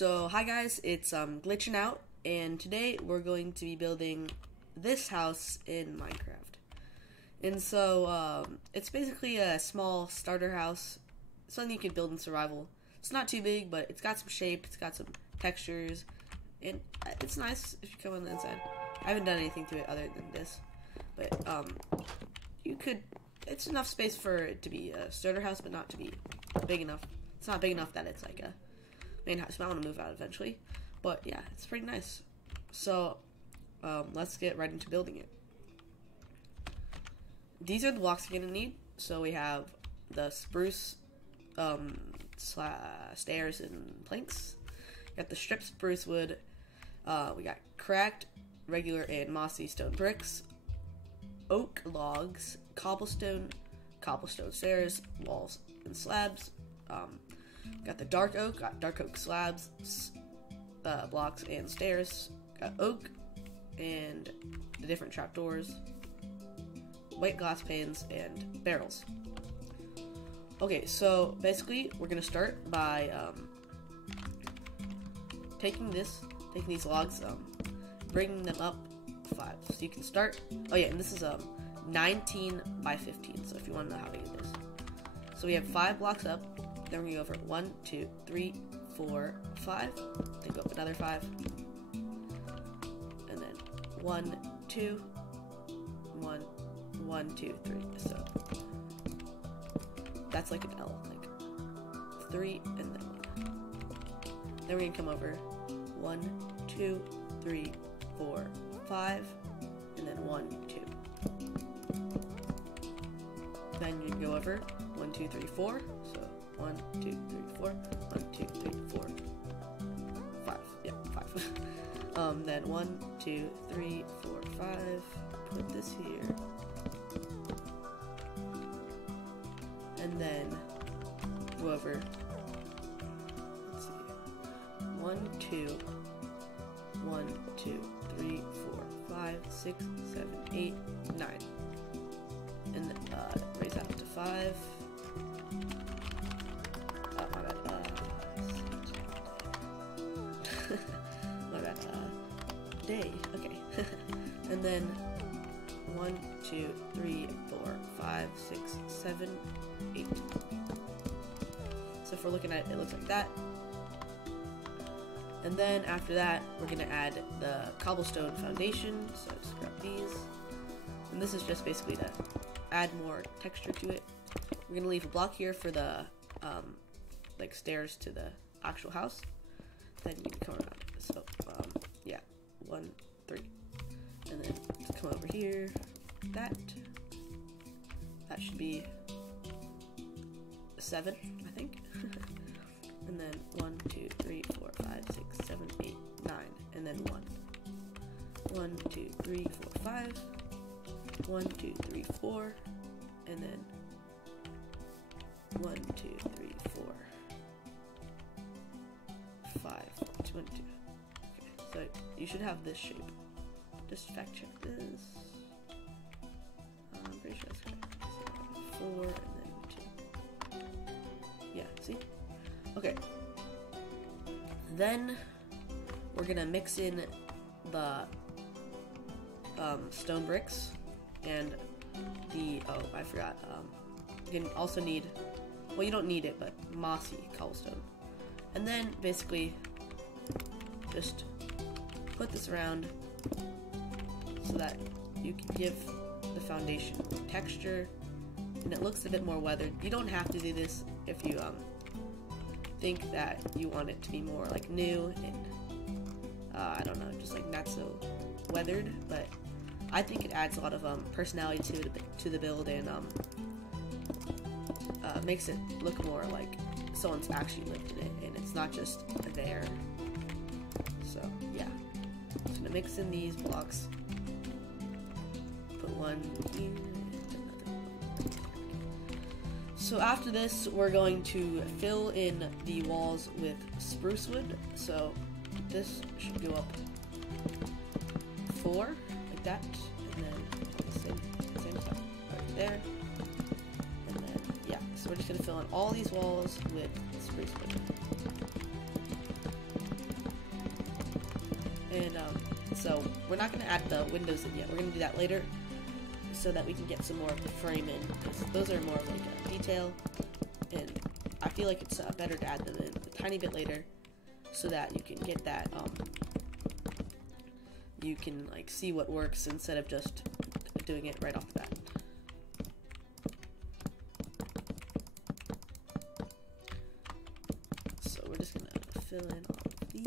So hi guys, it's GlitchNOut, and today we're going to be building this house in Minecraft. And so it's basically a small starter house, something you can build in survival. It's not too big, but it's got some shape, it's got some textures, and it's nice if you come on the inside. I haven't done anything to it other than this, but you could. It's enough space for it to be a starter house, but not to be big enough. It's not big enough that it's like a main house. You might want to move out eventually, but yeah, it's pretty nice. So let's get right into building it. These are the blocks you're gonna need. So we have the spruce stairs and planks. We got the stripped spruce wood. We got cracked, regular, and mossy stone bricks, oak logs, cobblestone stairs, walls, and slabs. Got the dark oak slabs, blocks, and stairs. Got oak and the different trapdoors, white glass panes, and barrels. Okay, so basically we're gonna start by taking these logs, bringing them up 5. So you can start. Oh yeah, and this is 19 by 15. So if you want to know how big it is, so we have 5 blocks up. Then we're gonna go over 1, 2, 3, 4, 5. Then go up another 5, and then 1, 2, 1, 1, 2, 3. So that's like an L, like 3 and then 1. Then we're gonna come over 1, 2, 3, 4, 5, and then 1, 2. Then you go over 1, 2, 3, 4. So 1, 2, 3, 4. 1, 2, 3, 4. 5. Yeah, 5. Then 1, 2, 3, 4, 5. Put this here. And then go over. Let's see. 1, 2. 1, 2, 3, 4, 5, 6, 7, 8, 9. And then raise that up to 5. My bad. My bad. Day. Okay. And then 1, 2, 3, 4, 5, 6, 7, 8. So if we're looking at it, it looks like that. And then after that, we're gonna add the cobblestone foundation. So just grab these. And this is just basically to add more texture to it. We're gonna leave a block here for the like stairs to the actual house. Then you can come around. So yeah, 1, 3, and then come over here. That should be 7, I think. And then 1, 2, 3, 4, 5, 6, 7, 8, 9, and then 1. 1, 2, 3, 4, 5. 1, 2, 3, 4, and then 1, 2, 3, 4, 5, 1, 2. Okay, so you should have this shape. Just fact check this. I'm pretty sure that's correct. So 4 and then 2. Yeah, see? Okay. Then we're gonna mix in the stone bricks and the, oh, I forgot, you can also need, well, you don't need it, but mossy cobblestone. And then basically just put this around so that you can give the foundation texture and it looks a bit more weathered. You don't have to do this if you think that you want it to be more like new and I don't know, just like not so weathered, but I think it adds a lot of personality to the build and makes it look more like someone's actually lived in it and it's not just there. So yeah, I'm gonna mix in these blocks. Put one here and another one. So after this, we're going to fill in the walls with spruce wood. So this should go up 4. That, and then the same stuff right there, and then yeah, so we're just gonna fill in all these walls with spruce wood. And so we're not going to add the windows in yet. We're going to do that later so that we can get some more of the frame in, because those are more of like a detail, and I feel like it's better to add them in a tiny bit later so that you can get that, you can like see what works instead of just doing it right off the bat. So we're just gonna fill in all of these.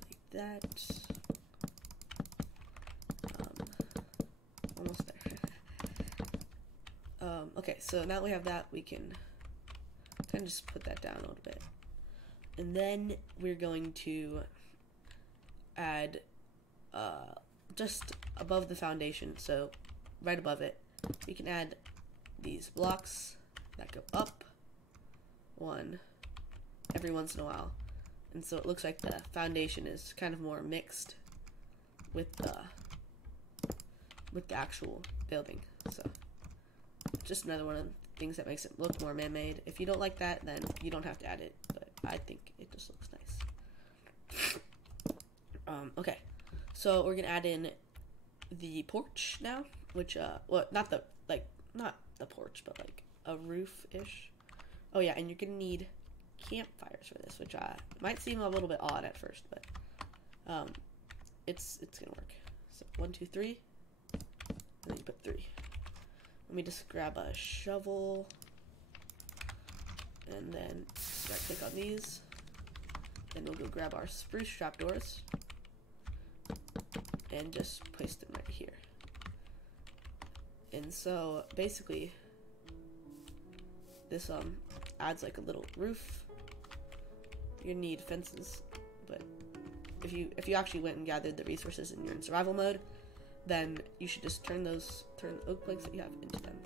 Like that. Almost there. Okay, so now that we have that, we can kind of just put that down a little bit. And then we're going to add just above the foundation, so right above it, we can add these blocks that go up one every once in a while. And so it looks like the foundation is kind of more mixed with the actual building. So just another one of the things that makes it look more man-made. If you don't like that, then you don't have to add it, but I think it just looks nice. Okay, so we're gonna add in the porch now, which well, not the porch, but like a roof-ish. Oh yeah, and you're gonna need campfires for this, which might seem a little bit odd at first, but it's gonna work. So 1, 2, 3, and then you put 3. Let me just grab a shovel, and then right click on these. Then we'll go grab our spruce trapdoors and just place them right here. And so basically this adds like a little roof. You're gonna need fences, but if you actually went and gathered the resources and you're in survival mode, then you should just turn the oak planks that you have into them,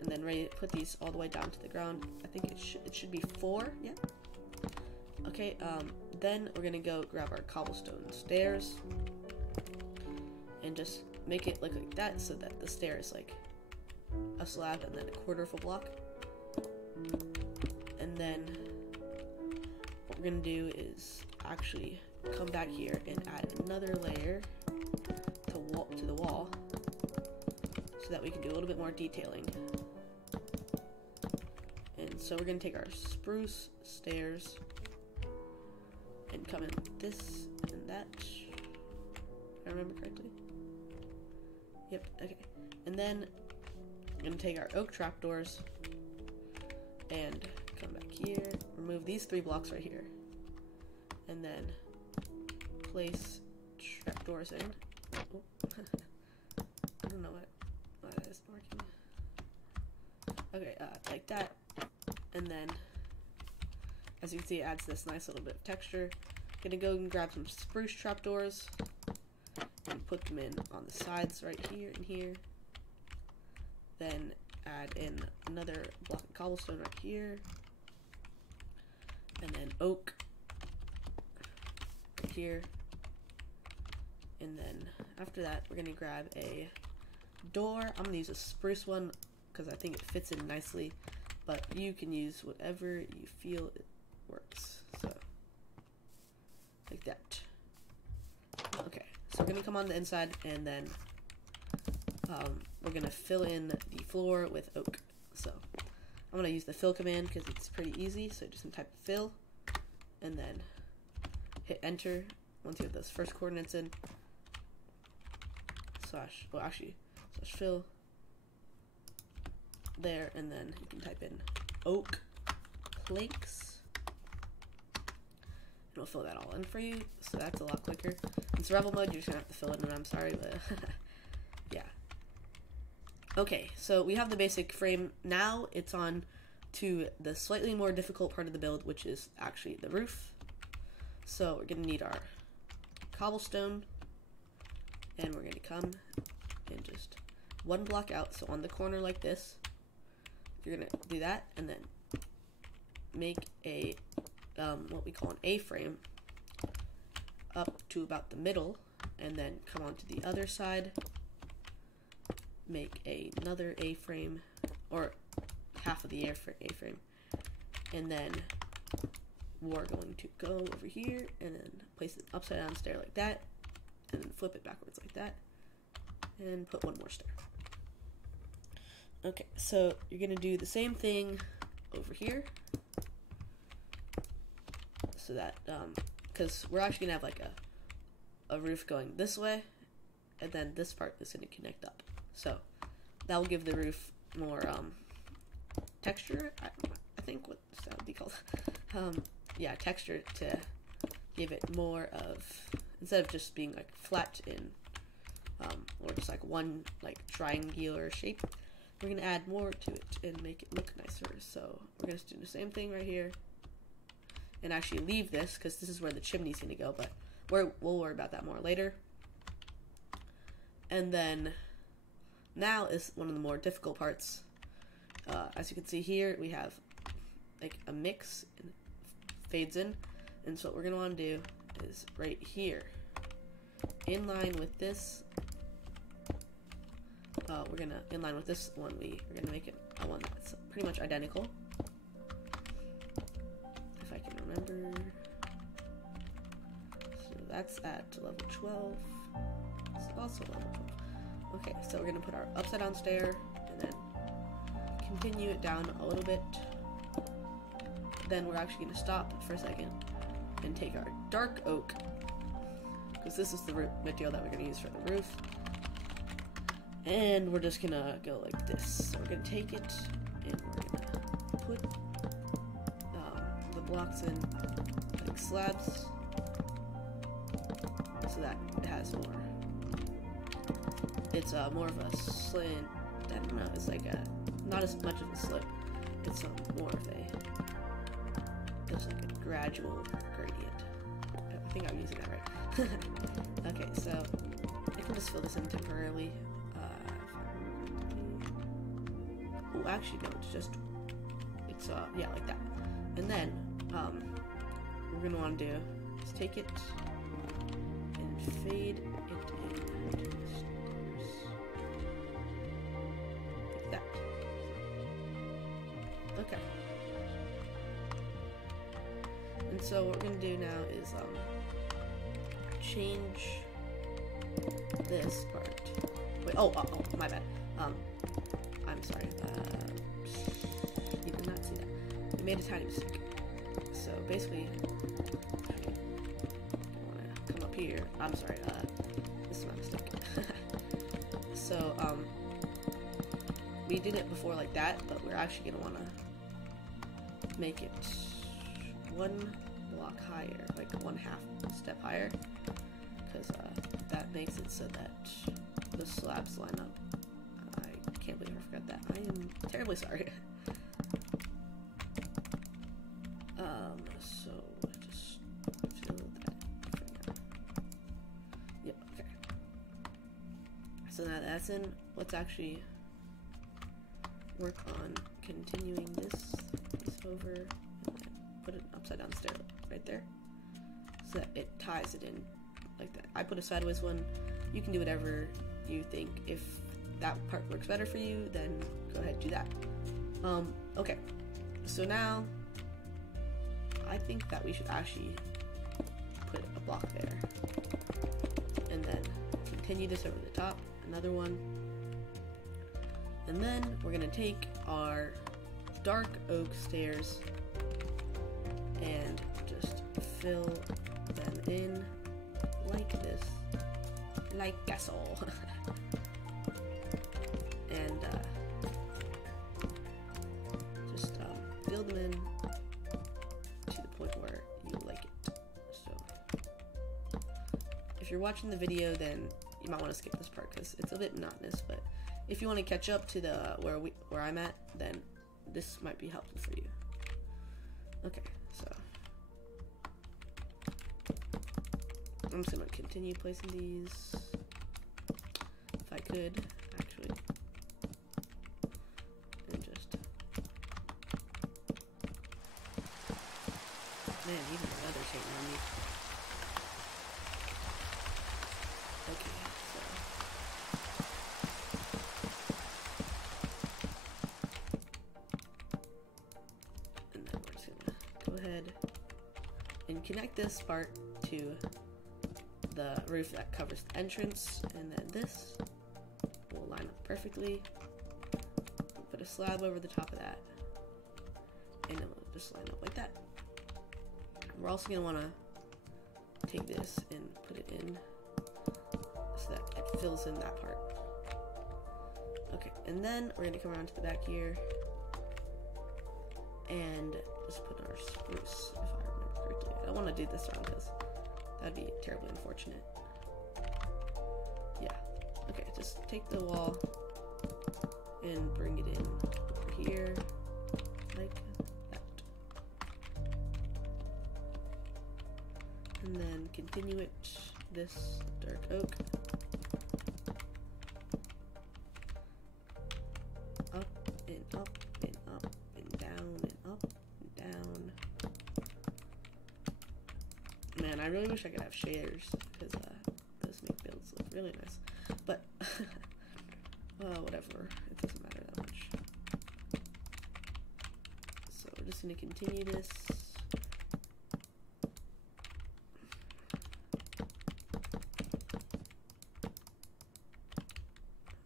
and then put these all the way down to the ground. I think it should be 4. Yeah. Okay. Then we're gonna go grab our cobblestone stairs and just make it look like that, so that the stair is like a slab and then a quarter of a block. And then what we're gonna do is actually come back here and add another layer to the wall, so that we can do a little bit more detailing. And so we're gonna take our spruce stairs and come in this and that. If I remember correctly. Yep. Okay. And then I'm gonna take our oak trapdoors and come back here. Remove these 3 blocks right here, and then place trapdoors in. Oh. I don't know why that isn't working. Okay, like that. And then, as you can see, it adds this nice little bit of texture. Gonna go and grab some spruce trapdoors and put them in on the sides right here and here. Then add in another block of cobblestone right here. And then oak right here. And then after that, we're gonna grab a door. I'm gonna use a spruce one because I think it fits in nicely, but you can use whatever you feel it works. So like that. Okay, so we're gonna come on the inside, and then we're gonna fill in the floor with oak. So I'm gonna use the fill command because it's pretty easy. So just type fill, and then hit enter once you have those first coordinates in. Slash fill there, and then you can type in oak planks, and we'll fill that all in for you. So that's a lot quicker. In survival mode, you're just gonna have to fill it in. I'm sorry, but yeah. Okay, so we have the basic frame. Now it's on to the slightly more difficult part of the build, which is actually the roof. So we're gonna need our cobblestone, and we're gonna come and just 1 block out, so on the corner like this, you're gonna do that, and then make a what we call an A-frame up to about the middle, and then come on to the other side, make another A-frame, or half of the A-frame. And then we're going to go over here and then place an upside down stair like that, and then flip it backwards like that, and put one more stair. Okay, so you're gonna do the same thing over here, so that because we're actually gonna have like a roof going this way, and then this part is gonna connect up. So that will give the roof more texture. I think what that would be called. Yeah, texture, to give it more of, instead of just being like flat in or just like one like triangular shape, we're gonna add more to it and make it look nicer. So we're gonna do the same thing right here, and actually leave this because this is where the chimney's gonna go, but we'll worry about that more later. And then now is one of the more difficult parts. As you can see here, we have like a mix and fades in, and so what we're gonna want to do is right here, in line with this, we're gonna inline with this one. We're gonna make it a one that's pretty much identical. If I can remember, so that's at level 12. It's also level 12. Okay, so we're gonna put our upside down stair and then continue it down a little bit. Then we're actually going to stop for a second and take our dark oak, because this is the material that we're going to use for the roof, and we're just going to go like this. So we're going to take it and we're going to put the blocks in like slabs so that it has more. It's more of a slant. I don't know. It's like not as much of a slip. It's more of a, it's like a gradual gradient. I think I'm using that right. Okay, so I can just fill this in temporarily. Oh, actually no, it's yeah, like that. And then what we're gonna want to do is take it and fade it in like that. Okay. And so what we're going to do now is change this part. Wait, oh, my bad. I'm sorry. You did not see that. We made a tiny mistake. So basically, I want to come up here. I'm sorry. This is my mistake. So we did it before like that, but we're actually going to want to make it one block higher, like 1/2 step higher, because that makes it so that the slabs line up. I can't believe I forgot that. I am terribly sorry. So just fill that for now. Yep, okay. So now that's in, let's actually work on continuing this over and then put an upside down stair right there so that it ties it in like that. I put a sideways one. You can do whatever you think. If that part works better for you, then go ahead and do that. Okay, so now I think that we should actually put a block there and then continue this over the top, another one, and then we're gonna take our dark oak stairs and just fill them in like this, like castle. And just fill them in to the point where you like it. So if you're watching the video, then you might want to skip this part because it's a bit monotonous, but if you want to catch up to the where I'm at, then this might be helpful for you. Okay, so I'm just gonna continue placing these. If I could, actually, and just, man, even the weather's hating on me. Okay, so connect this part to the roof that covers the entrance, and then this will line up perfectly. We'll put a slab over the top of that, and then we'll just line up like that. We're also going to want to take this and put it in so that it fills in that part. Okay, and then we're going to come around to the back here and just put our spruce, if I remember correctly. I don't want to do this wrong because that'd be terribly unfortunate. Yeah. Okay, just take the wall and bring it in over here, like that. And then continue it, this dark oak, up and up and up and down and up and down. Man, I really wish I could have shaders, because those make builds look really nice. But, whatever. It doesn't matter that much. So we're just going to continue this.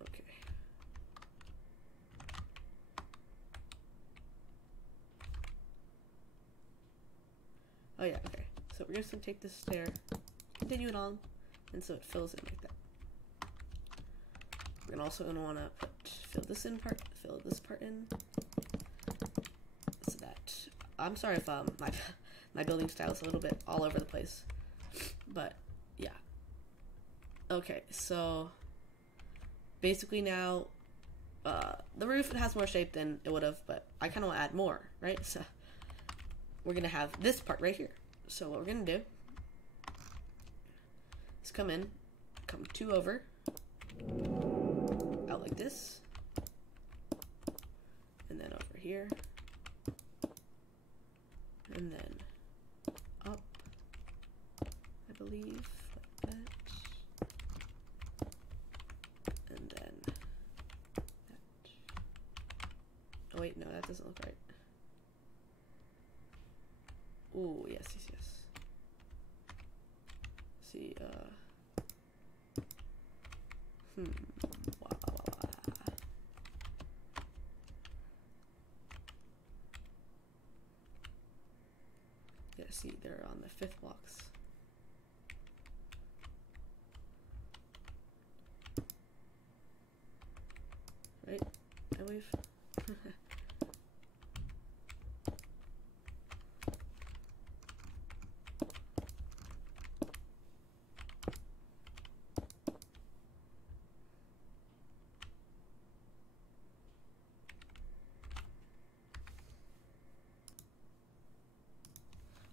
Okay. Oh yeah, okay. So we're just going to take this stair, continue it on, and so it fills in like that. We're also going to want to fill this part in, so that, I'm sorry if my building style is a little bit all over the place, but yeah. Okay, so basically now, the roof has more shape than it would have, but I kind of want to add more, right? So we're going to have this part right here. So what we're going to do is come two over, out like this, and then over here, and then up, I believe, like that, and then that. Oh wait, no, that doesn't look right. Ooh, yes. See, yeah, see, they're on the 5th blocks. Right? I believe.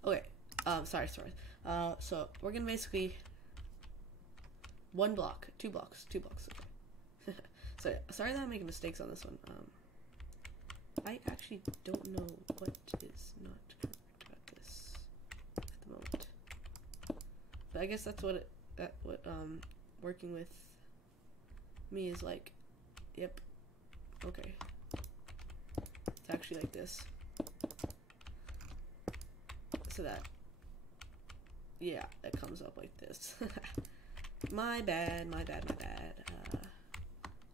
Okay, sorry. So we're gonna basically 1 block, 2 blocks, okay. So yeah, sorry that I'm making mistakes on this one. I actually don't know what is not correct about this at the moment. But I guess that's what working with me is like. Yep. Okay. It's actually like this. So that, yeah, it comes up like this. My bad.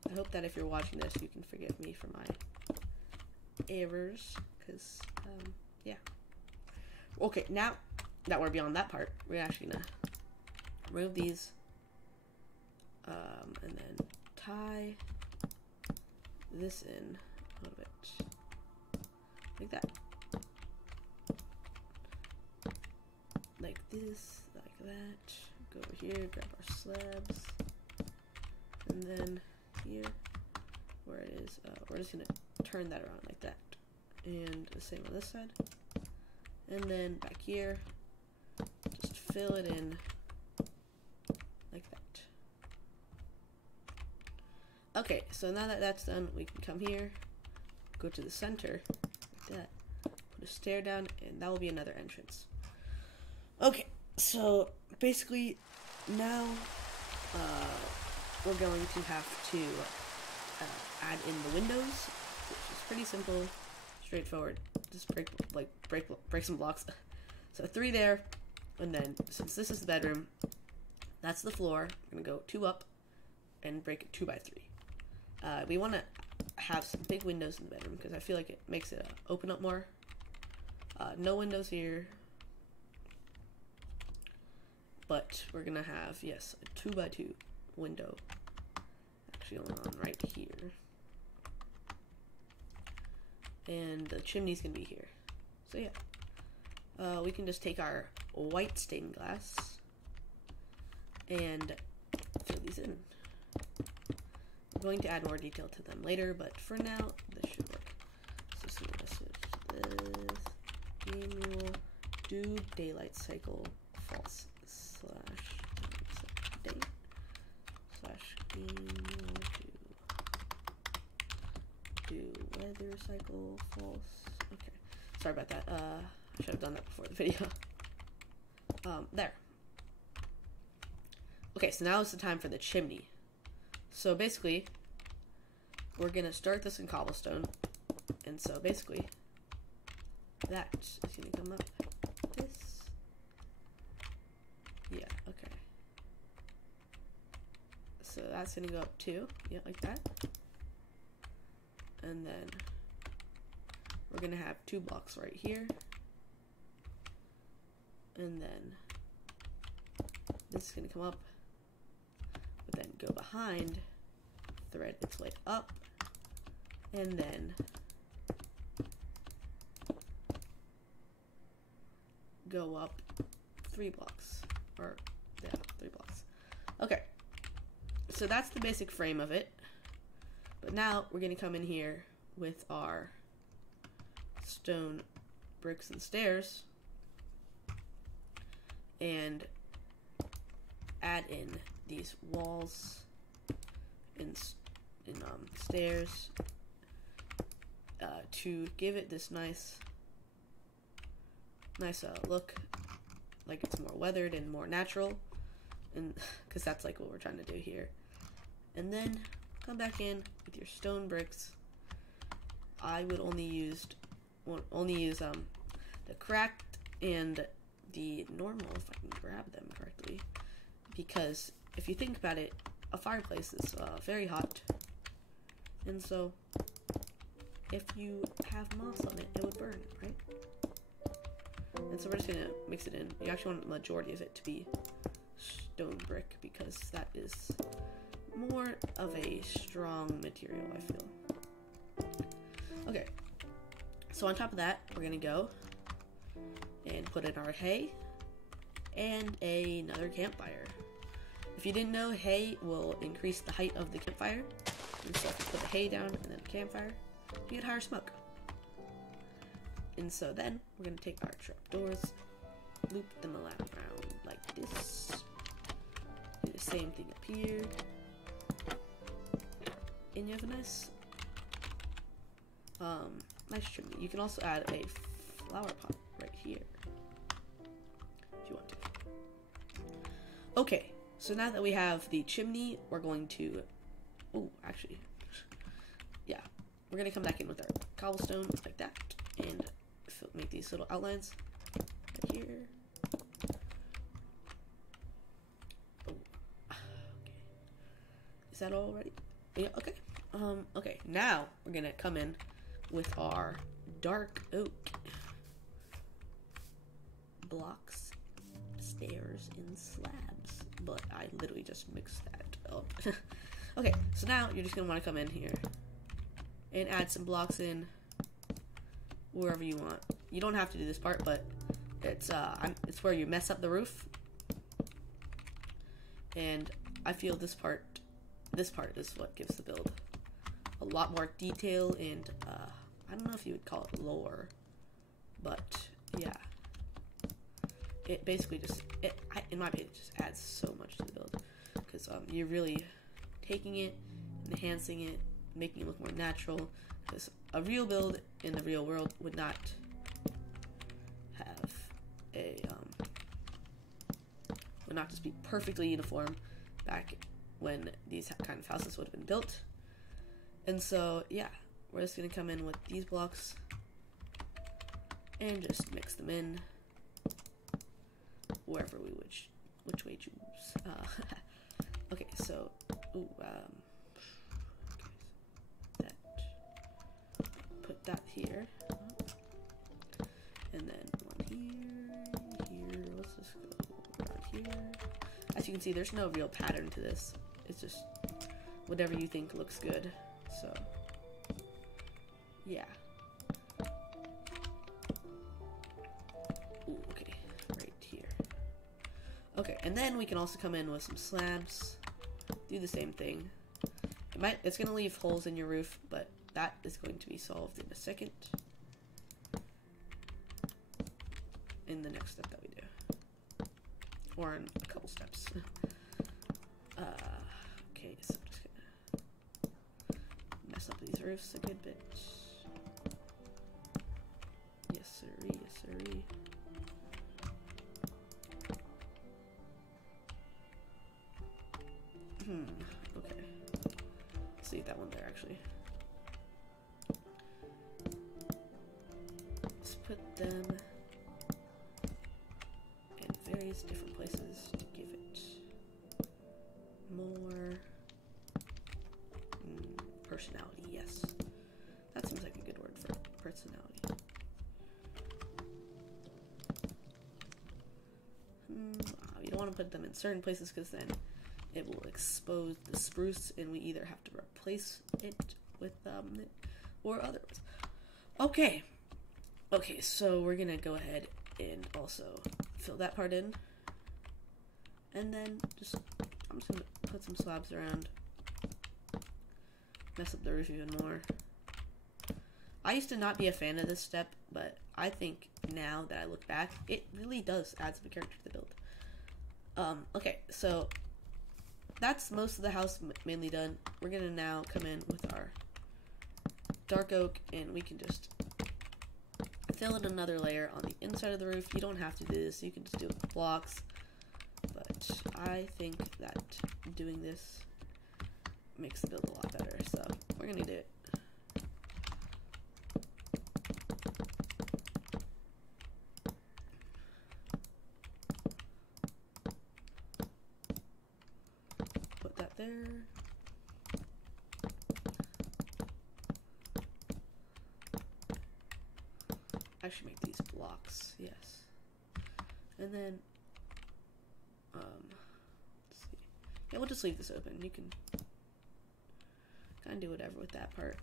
I hope that if you're watching this, you can forgive me for my errors, because, yeah. Okay, now that we're beyond that part, we're actually gonna remove these, and then tie this in a little bit, like that. Like this, like that. Go over here, grab our slabs, and then here, where it is, we're just gonna turn that around like that, and the same on this side, and then back here, just fill it in like that. Okay, so now that that's done, we can come here, go to the center, like that, put a stair down, and that will be another entrance. Okay, so basically now we're going to have to add in the windows, which is pretty simple, straightforward. Just break some blocks. So 3 there, And then, since this is the bedroom, that's the floor. I'm gonna go 2 up and break it 2 by 3. We want to have some big windows in the bedroom because I feel like it makes it open up more. No windows here, but we're gonna have, yes, a 2 by 2 window. Actually, only on right here, and the chimney's gonna be here. So yeah, we can just take our white stained glass and fill these in. I'm going to add more detail to them later, but for now, this should work. So switch this. Game rule, do daylight cycle false / date / game rule do weather cycle false. Okay, sorry about that. I should have done that before the video. There. Okay, so now it's the time for the chimney. So basically, we're gonna start this in cobblestone, and so basically, that is gonna come up this. Yeah, okay. So that's gonna go up too, yeah, like that. And then we're gonna have 2 blocks right here. And then this is gonna come up, but then go behind, thread its way up, and then go up 3 blocks, or yeah, 3 blocks. Okay, so that's the basic frame of it. But now we're gonna come in here with our stone bricks and stairs and add in these walls and stairs to give it this nice look, like it's more weathered and more natural, and because that's like what we're trying to do here. And then come back in with your stone bricks. I would only use the cracked and the normal, if I can grab them correctly, because if you think about it, a fireplace is very hot, and so if you have moss on it, it would burn, right? And so we're just gonna mix it in. You actually want the majority of it to be stone brick because that is more of a strong material, I feel. Okay, so on top of that, we're gonna go and put in our hay and another campfire. If you didn't know, hay will increase the height of the campfire, and so if you put the hay down and then the campfire, you get higher smoke. And so then we're gonna take our trapdoors, loop them around like this. Do the same thing up here, and you have a nice chimney. You can also add a flower pot right here if you want to. Okay, so now that we have the chimney, we're going to, we're gonna come back in with our cobblestone like that and make these little outlines right here. Okay. Is that all ready? Yeah, okay. Okay, now we're gonna come in with our dark oak blocks, stairs, and slabs. But I literally just mixed that up. Okay, so now you're just gonna want to come in here and add some blocks in wherever you want. You don't have to do this part, but it's where you mess up the roof. And I feel this part is what gives the build a lot more detail and I don't know if you would call it lore, but yeah, it basically just in my opinion, it just adds so much to the build because you're really taking it, enhancing it, making it look more natural. Because a real build in the real world would not have would not just be perfectly uniform back when these kind of houses would have been built. And so yeah, we're just gonna come in with these blocks and just mix them in wherever we which way choose. Okay, so okay, that, put that here, and then one here. Let's just go around here. As you can see, there's no real pattern to this. It's just whatever you think looks good. So yeah. Ooh, okay, right here. Okay, and then we can also come in with some slabs. Do the same thing. It's gonna leave holes in your roof, but that is going to be solved in a second. In the next step that we do. Or in a couple steps. Okay, so I'm just gonna mess up these roofs a good bit. Yes, sirree, yes, sirree. Okay. Let's leave that one there, actually. Let's put them in various different places to give it more personality. Yes. That seems like a good word for personality. You don't want to put them in certain places because then it will expose the spruce, and we either have to replace it with it or otherwise. Okay. Okay, so we're gonna go ahead and also fill that part in, and then I'm just gonna put some slabs around, mess up the roof even more. I used to not be a fan of this step, but I think now that I look back, it really does add some character to the build. Okay, so that's most of the house mainly done. We're gonna now come in with our dark oak, and we can just fill in another layer on the inside of the roof. You don't have to do this, you can just do it with blocks, but I think that doing this makes the build a lot better, so we're gonna do it. Put that there. I should make these blocks, yes. And then, let's see. Yeah, we'll just leave this open. You can kind of do whatever with that part.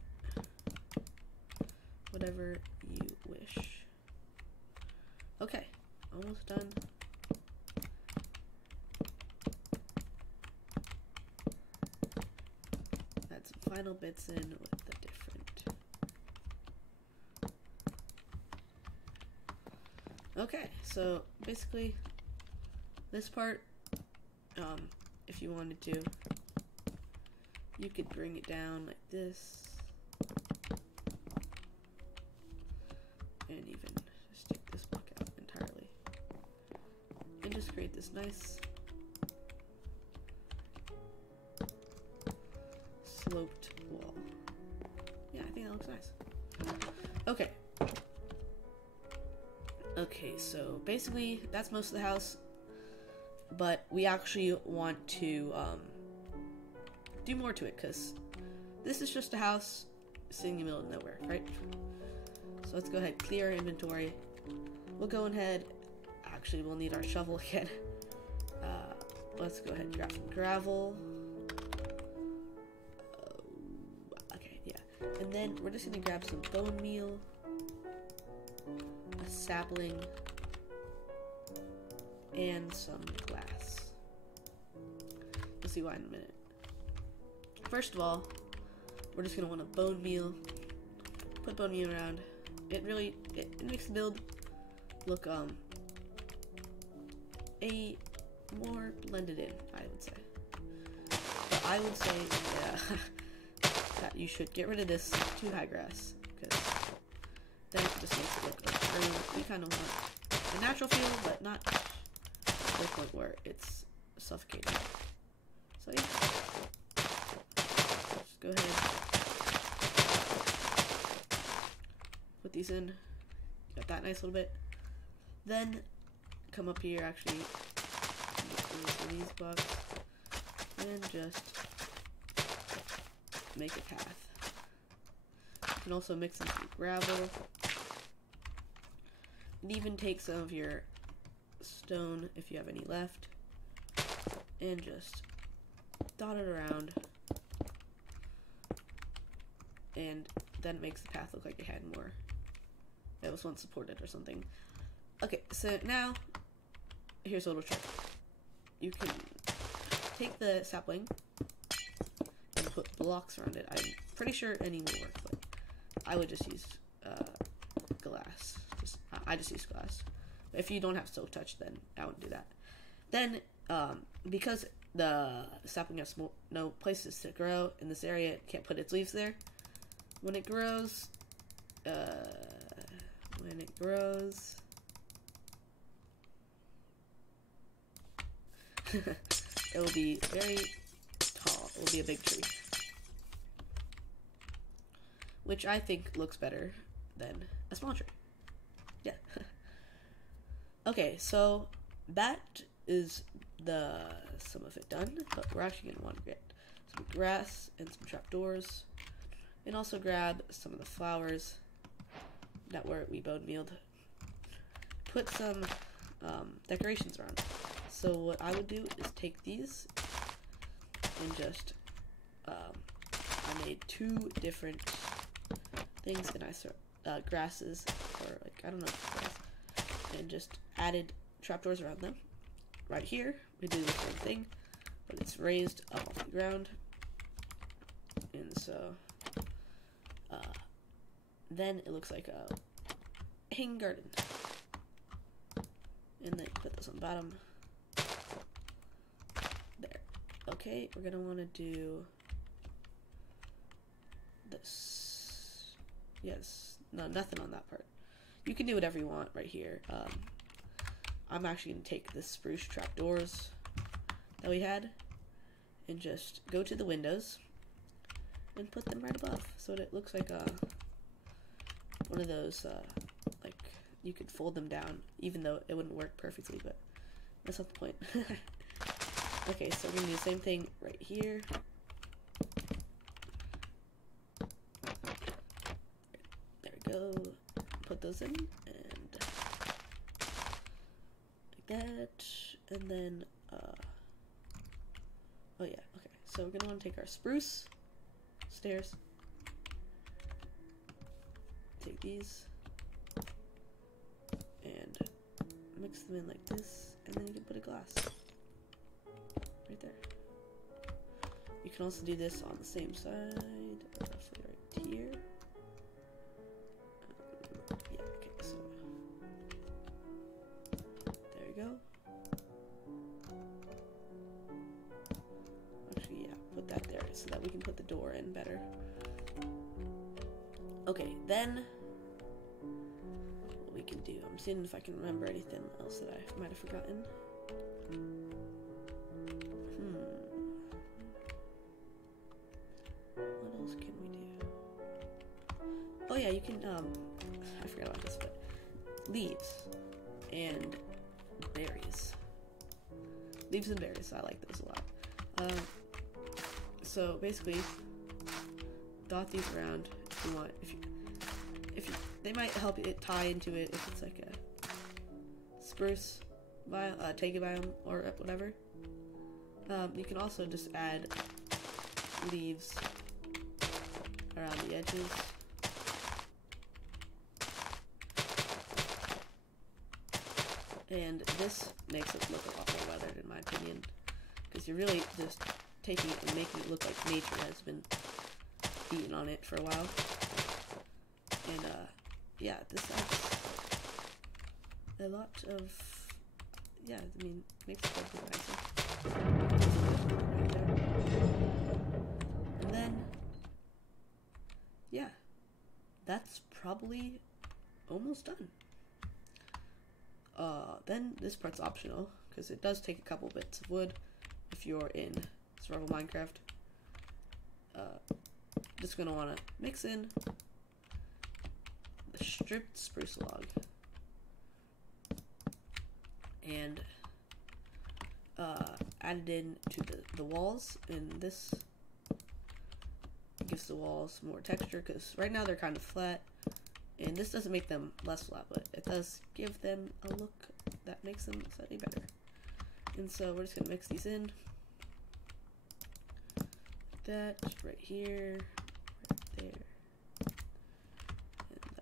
Whatever you wish. Okay, almost done. Add some final bits in with the different. Okay, so basically this part, if you wanted to, you could bring it down like this, and even just take this block out entirely, and just create this nice sloped wall. Yeah, I think that looks nice. Okay. Okay, so basically that's most of the house, but we actually want to do more to it, because this is just a house sitting in the middle of nowhere, right? So let's go ahead, clear our inventory. We'll go ahead, actually we'll need our shovel again. Let's go ahead and grab some gravel. Okay, yeah. And then we're just gonna grab some bone meal, a sapling, and some glass. You'll see why in a minute. First of all, we're just gonna want a bone meal. Put bone meal around. It makes the build look a more blended in, I would say. But I would say that you should get rid of this too high grass, because then it just makes it look like green. We kind of want a natural feel, but not to the point where it's suffocating. So yeah, just go ahead, put these in. Got that nice little bit. Then come up here, actually, these blocks, and just make a path. You can also mix in some gravel, and even take some of your stone, if you have any left, and just dot it around, and then it makes the path look like it had more. It was once supported or something. Okay, so now, here's a little trick. You can take the sapling and put blocks around it. I'm pretty sure any will work, but I would just use glass. I just use glass. If you don't have silk touch, then I wouldn't do that. Then, because the sapling has no places to grow in this area, it can't put its leaves there. When it grows, it will be very tall. It will be a big tree, which I think looks better than a small tree. Yeah. Okay, so that is some of it done, but we're actually going to want to get some grass and some trapdoors, and also grab some of the flowers that we bone mealed. Put some decorations around. So what I would do is take these and just I made 2 different things, and I grasses, or like, I don't know, grass, and just added trapdoors around them. Right here, we do the same thing, but it's raised up off the ground, and so then it looks like a hanging garden. And then put this on the bottom. There. Okay, we're gonna want to do this. Yes, no, nothing on that part. You can do whatever you want right here. I'm actually gonna take the spruce trapdoors that we had and just go to the windows and put them right above, so that it looks like one of those like, you could fold them down, even though it wouldn't work perfectly, but that's not the point. Okay, so we're gonna do the same thing right here. There we go. Put those in, and like that, and then oh yeah, okay. So we're gonna want to take our spruce stairs, take these, and mix them in like this, and then you can put a glass right there. You can also do this on the same side, roughly right here. Yeah, okay, so there we go. Actually, yeah, put that there so that we can put the door in better. Okay, then what we can do, I'm seeing if I can remember anything else that I might have forgotten. What else can we do? Oh yeah, you can, I forgot about this, but leaves and berries. Leaves and berries, I like those a lot. So basically, dot these around if you want. If you, they might help it tie into it if it's like a spruce taiga biome or whatever. You can also just add leaves around the edges. And this makes it look a lot more weathered, in my opinion, because you're really just taking it and making it look like nature has been beating on it for a while. And yeah, this adds a lot of, yeah, I mean, makes it look nicer. Right there. And then, yeah, that's probably almost done. Then this part's optional, because it does take a couple bits of wood if you're in survival Minecraft. Just gonna want to mix in the stripped spruce log and added in to the walls, and this gives the walls more texture because right now they're kind of flat, and this doesn't make them less flat, but it does give them a look that makes them slightly better. And so we're just gonna mix these in. Like that, right here, right there,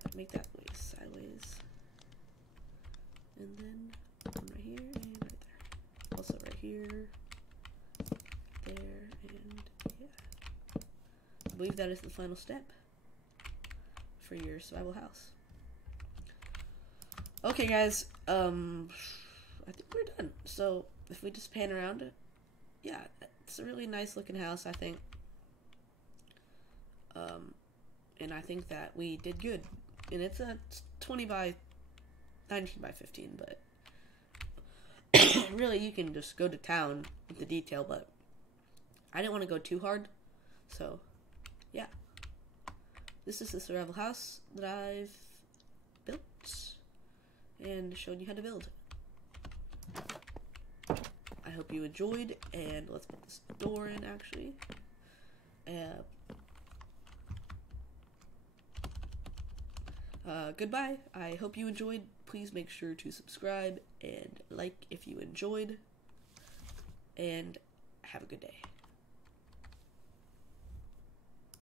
and make that way sideways. And then one right here and right there. Also right here, there, and yeah. I believe that is the final step for your survival house. Okay, guys, I think we're done. So if we just pan around it, yeah, it's a really nice looking house, I think. And I think that we did good. And it's a 20 by 19 by 15, but really you can just go to town with the detail, but I didn't want to go too hard. So yeah, this is the survival house that I've built and showed you how to build. I hope you enjoyed, and let's put this door in actually. Goodbye. I hope you enjoyed. Please make sure to subscribe and like if you enjoyed, and have a good day.